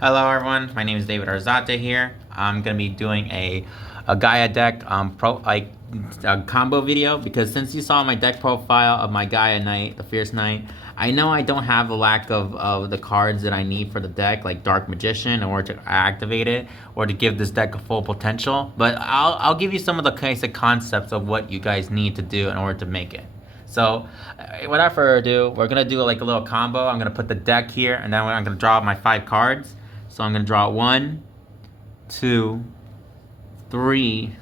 Hello everyone, my name is David Arzate here. I'm gonna be doing a Gaia deck a combo video because since you saw my deck profile of my Gaia Knight, the Fierce Knight, I know I don't have the lack of the cards that I need for the deck, like Dark Magician, in order to activate it or to give this deck a full potential. But I'll give you some of the basic concepts of what you guys need to do in order to make it. So, without further ado, we're gonna do like a little combo. I'm gonna put the deck here, and then I'm gonna draw my 5 cards. So I'm gonna draw 1, 2, 3,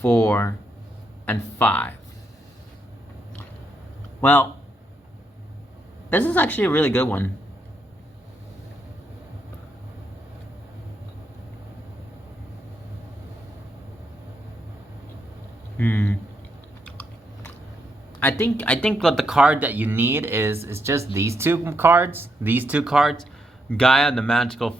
4, and 5. Well, this is actually a really good one. I think what the card that you need is just these two cards. These two cards, Gaia, the magical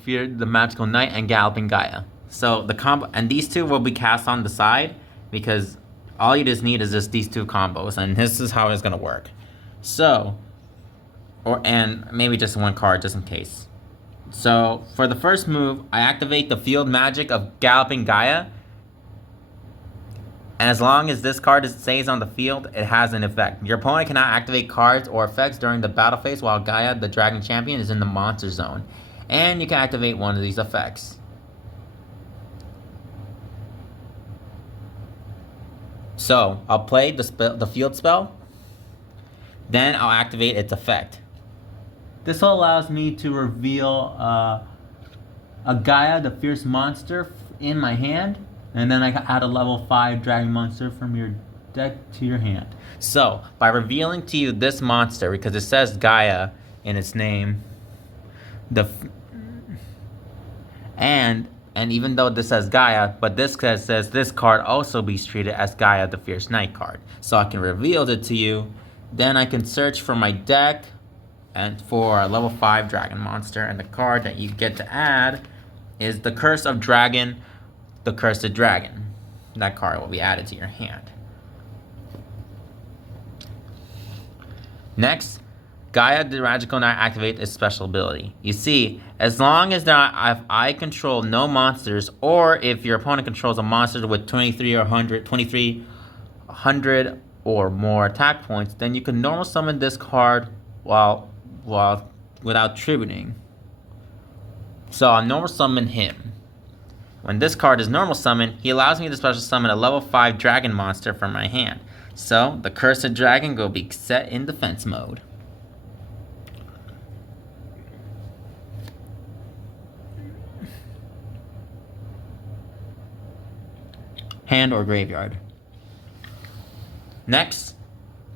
knight, and Galloping Gaia. So the combo, and these two will be cast on the side because all you just need is just these two combos, and this is how it's gonna work. So, and maybe just one card just in case. So for the first move, I activate the field magic of Galloping Gaia. And as long as this card stays on the field, it has an effect. Your opponent cannot activate cards or effects during the battle phase while Gaia, the Dragon Champion, is in the monster zone. And you can activate one of these effects. So, I'll play the field spell. Then I'll activate its effect. This allows me to reveal a Gaia, the Fierce Monster, in my hand. And then I add a level 5 dragon monster from your deck to your hand. So, by revealing to you this monster, because it says Gaia in its name, and even though this says Gaia, but this says this card also be treated as Gaia, the Fierce Knight card. So I can reveal it to you. Then I can search for my deck and for a level 5 dragon monster, and the card that you get to add is the Curse of Dragon, the Cursed Dragon. That card will be added to your hand. Next, Gaia the Magical Knight activates its special ability. You see, as long as I control no monsters, or if your opponent controls a monster with 2300 or more attack points, then you can normal summon this card without tributing. So I'll normal summon him. When this card is normal summon, he allows me to special summon a level 5 dragon monster from my hand. So, the Cursed Dragon will be set in defense mode. Hand or graveyard. Next,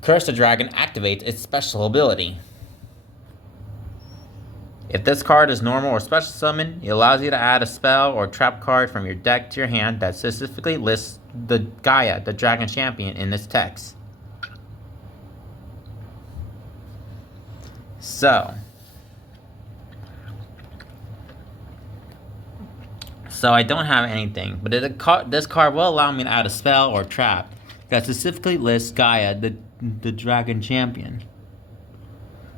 Cursed Dragon activates its special ability. If this card is normal or special summon, it allows you to add a spell or trap card from your deck to your hand that specifically lists the Gaia, the Dragon Champion, in its text. So I don't have anything, but this card will allow me to add a spell or trap that specifically lists Gaia, the Dragon Champion,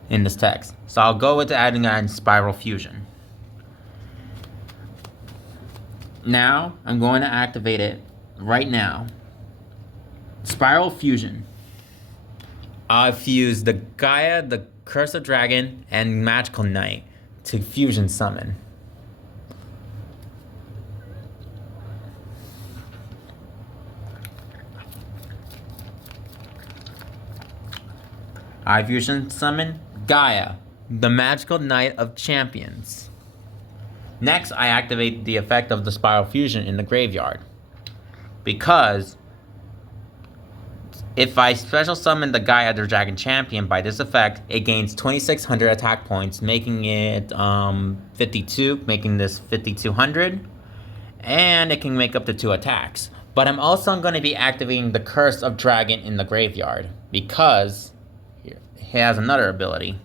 in this text. So I'll go with adding that in Spiral Fusion. Now, I'm going to activate it right now. Spiral Fusion. I've fused the Gaia, the Curse of Dragon, and Magical Knight to fusion summon. I fusion summon Gaia, the Magical Knight of Champions. Next, I activate the effect of the Spiral Fusion in the graveyard. Because if I special summon the Gaia, the Dragon Champion by this effect, it gains 2600 attack points, making it 52, making this 5200. And it can make up to 2 attacks. But I'm also going to be activating the Curse of Dragon in the graveyard because it has another ability.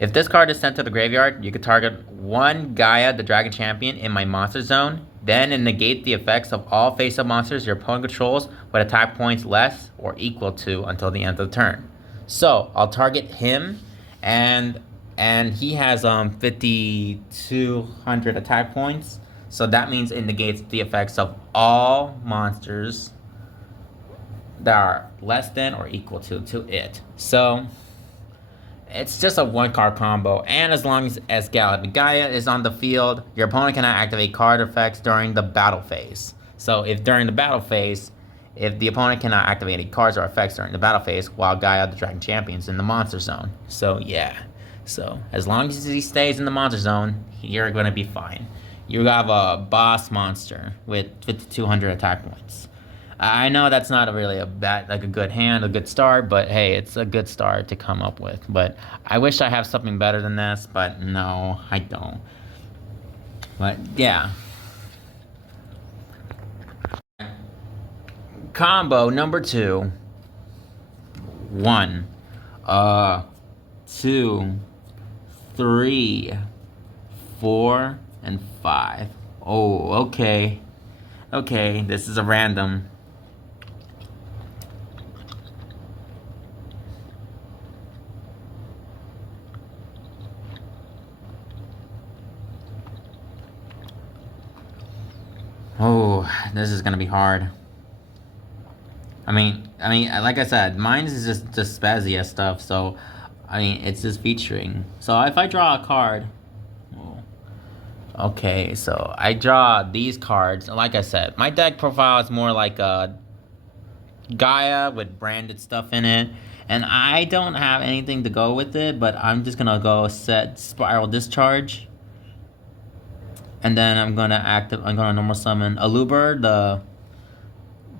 If this card is sent to the graveyard, you can target one Gaia, the Dragon Champion, in my monster zone, then negate the effects of all face-up monsters your opponent controls with attack points less or equal to until the end of the turn. So, I'll target him, and and he has 5200 attack points. So that means it negates the effects of all monsters that are less than or equal to it. So it's just a one card combo, and as long as Gaia is on the field, your opponent cannot activate card effects during the battle phase. So if during the battle phase, if the opponent cannot activate any cards or effects during the battle phase, while Gaia the Dragon Champion's in the monster zone. So yeah. So as long as he stays in the monster zone, you're gonna be fine. You have a boss monster with 5200 attack points. I know that's not really a good hand, a good start, but hey, it's a good start to come up with. But I wish I have something better than this, but no, I don't. But yeah. Combo number 2. 1, 2, 3, 4, and 5. Oh, okay. Okay, this is a random. Oh, this is gonna be hard. I mean, like I said, mine is just Spezia stuff, so, I mean, it's just featuring. So if I draw a card, okay, so I draw these cards. Like I said, my deck profile is more like a Gaia with branded stuff in it, and I don't have anything to go with it, but I'm just gonna go set Spiral Discharge, and then I'm gonna normal summon Aluber,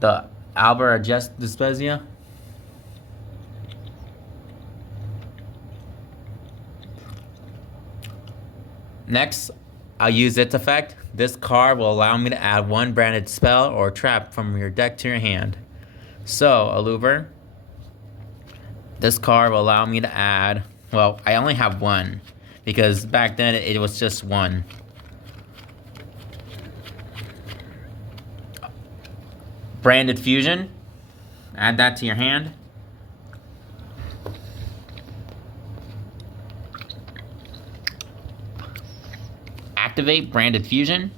the Albert Adjust Dysphasia. Next, I'll use its effect. This card will allow me to add one branded spell or trap from your deck to your hand. So, Aluber, this card will allow me to add, well, I only have one, because back then it was just one. Branded Fusion, add that to your hand. Activate Branded Fusion.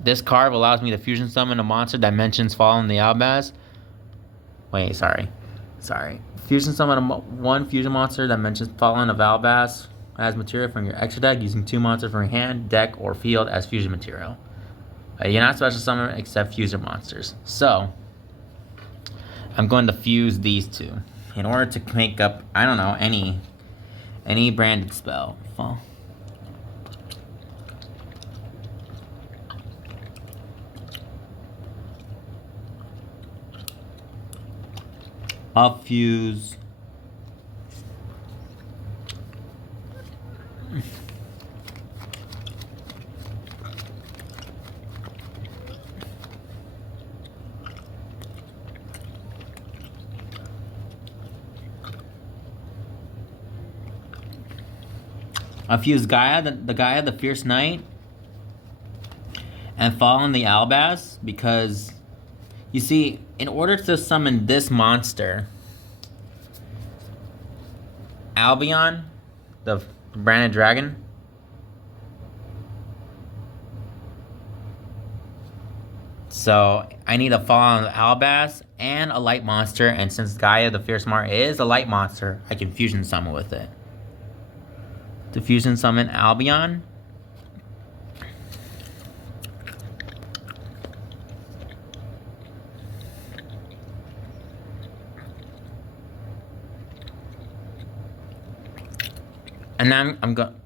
This card allows me to fusion summon a monster that mentions Fallen the Albaz. Wait, sorry. Fusion summon one fusion monster that mentions Fallen of Albaz as material from your extra deck using 2 monsters from your hand, deck, or field as fusion material. You're not special summon except fusion monsters. So, I'm going to fuse these two in order to make up, I don't know, any branded spell. I'll fuse Gaia, the Gaia, the Fierce Knight, and Fallen the Albaz, because you see, in order to summon this monster, Albion, the branded dragon, so I need a Fallen Albaz and a light monster, and since Gaia, the Fierce Mart, is a light monster, I can fusion summon with it. To fusion summon Albion, and now I'm going.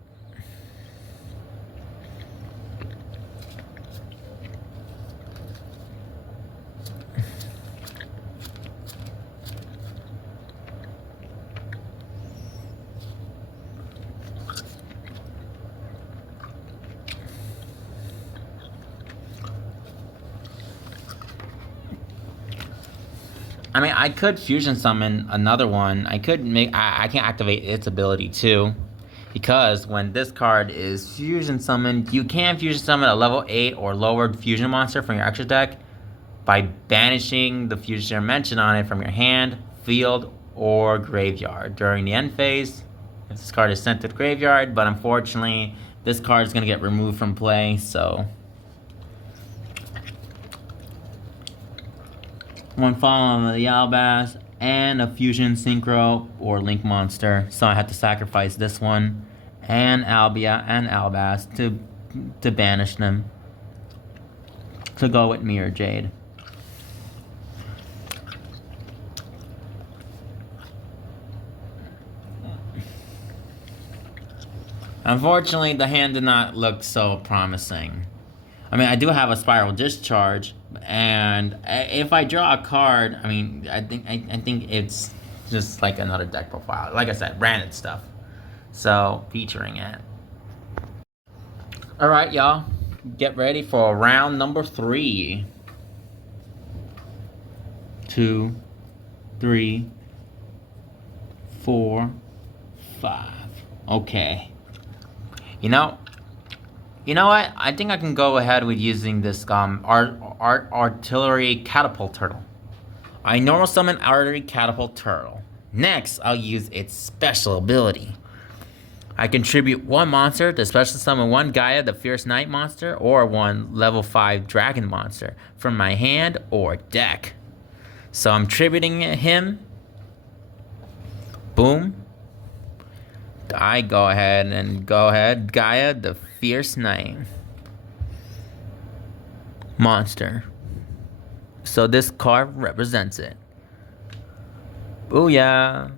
I mean, I could fusion summon another one. I could make. I can activate its ability too, because when this card is fusion summoned, you can fusion summon a level 8 or lower fusion monster from your extra deck by banishing the fusion mentioned on it from your hand, field, or graveyard during the end phase. if this card is sent to the graveyard, but unfortunately, this card is going to get removed from play, so... One follow of the Albaz, and a Fusion Synchro or Link Monster, so I had to sacrifice this one, and Albia and Albaz to banish them, to go with Mirror Jade. Unfortunately, the hand did not look so promising. I mean, I do have a Spiral Discharge, and if I draw a card, I mean, I think it's just like another deck profile. Like I said, branded stuff. So, featuring it. Alright, y'all. Get ready for round number 3. 2, 3, 4, 5. Okay. You know what? I think I can go ahead with using this Artillery Catapult Turtle. I normal summon Artillery Catapult Turtle. Next, I'll use its special ability. I contribute 1 monster to special summon 1 Gaia, the Fierce Knight monster, or 1 level 5 Dragon monster from my hand or deck. So I'm tributing him. Boom. I go ahead, Gaia, the Fierce Knight monster. So this card represents it. Booyah.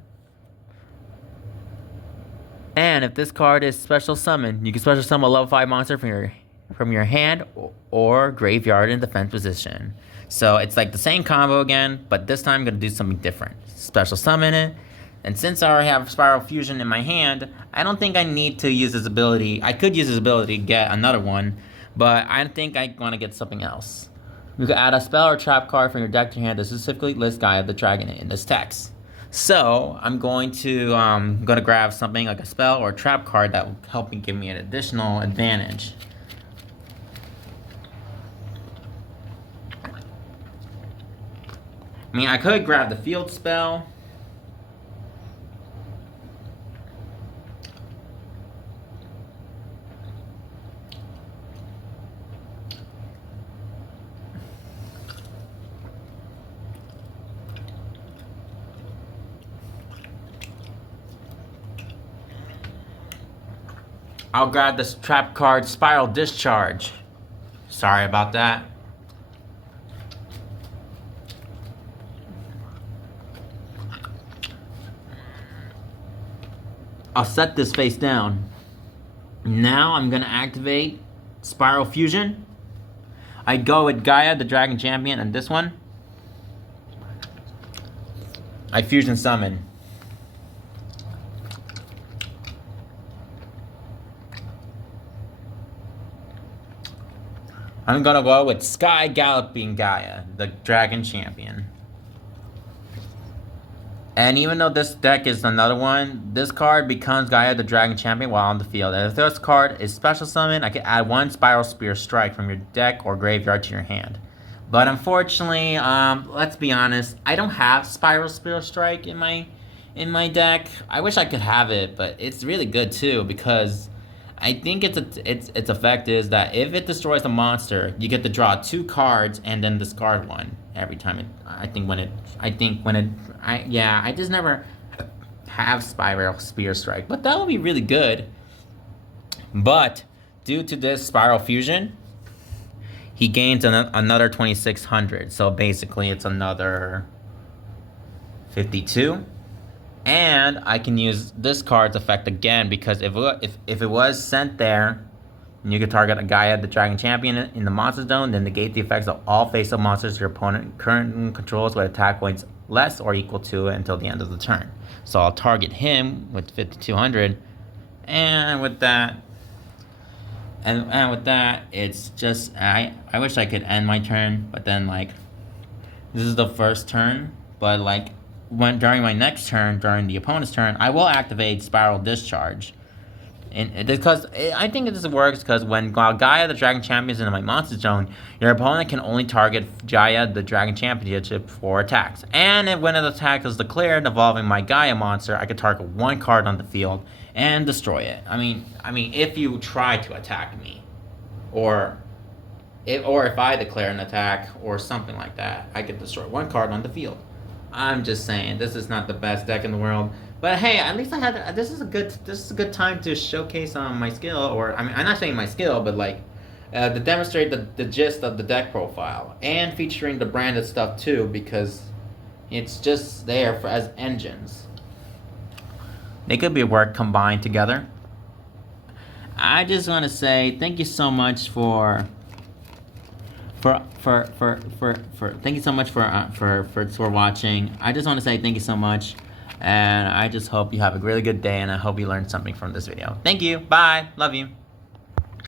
And if this card is special summoned, you can special summon a level 5 monster from your hand or graveyard in defense position. So it's like the same combo again, but this time I'm going to do something different. Special summon it. And since I already have Spiral Fusion in my hand, I don't think I need to use his ability. I could use his ability to get another one, but I think I want to get something else. You can add a spell or trap card from your deck to your hand to specifically list Gaia the Dragon in this text. So I'm going to grab something like a spell or trap card that will help me give me an additional advantage. I mean, I could grab the field spell. I'll grab this trap card, Spiral Discharge. Sorry about that. I'll set this face down. Now I'm gonna activate Spiral Fusion. I go with Gaia, the Dragon Champion, and this one. I Fusion Summon. I'm gonna go with Sky Galloping Gaia, the Dragon Champion. And even though this deck is another one, this card becomes Gaia, the Dragon Champion while on the field. And if this card is special summon, I can add 1 Spiral Spear Strike from your deck or graveyard to your hand. But unfortunately, let's be honest, I don't have Spiral Spear Strike in my deck. I wish I could have it, but it's really good too because I think its effect is that if it destroys a monster, you get to draw 2 cards and then discard 1 every time I just never have Spiral Spear Strike, but that would be really good. But due to this Spiral Fusion, he gains another 2600. So basically, it's another 52. And I can use this card's effect again because if it was sent there, you can target a Gaia, the Dragon Champion, in the monster zone, then negate the effects of all face-up monsters your opponent currently controls with attack points less or equal to it until the end of the turn. So I'll target him with 5200, and with that, it's just I wish I could end my turn, but then like this is the first turn, but like during my next turn, during the opponent's turn, I will activate Spiral Discharge. And because I think this works because when Gaia the Dragon Champion is in my monster zone, your opponent can only target Gaia the Dragon Championship for attacks. And if when an attack is declared involving my Gaia monster, I can target one card on the field and destroy it. I mean, if you try to attack me, or if I declare an attack or something like that, I could destroy one card on the field. I'm just saying, this is not the best deck in the world. But hey, at least I had. This is a good time to showcase my skill, or I'm not saying my skill, but like to demonstrate the gist of the deck profile and featuring the branded stuff too, because it's just there as engines. They could be work combined together. I just want to say thank you so much for thank you so much for watching. I just want to say thank you so much, and I just hope you have a really good day, and I hope you learned something from this video. Thank you. Bye. Love you.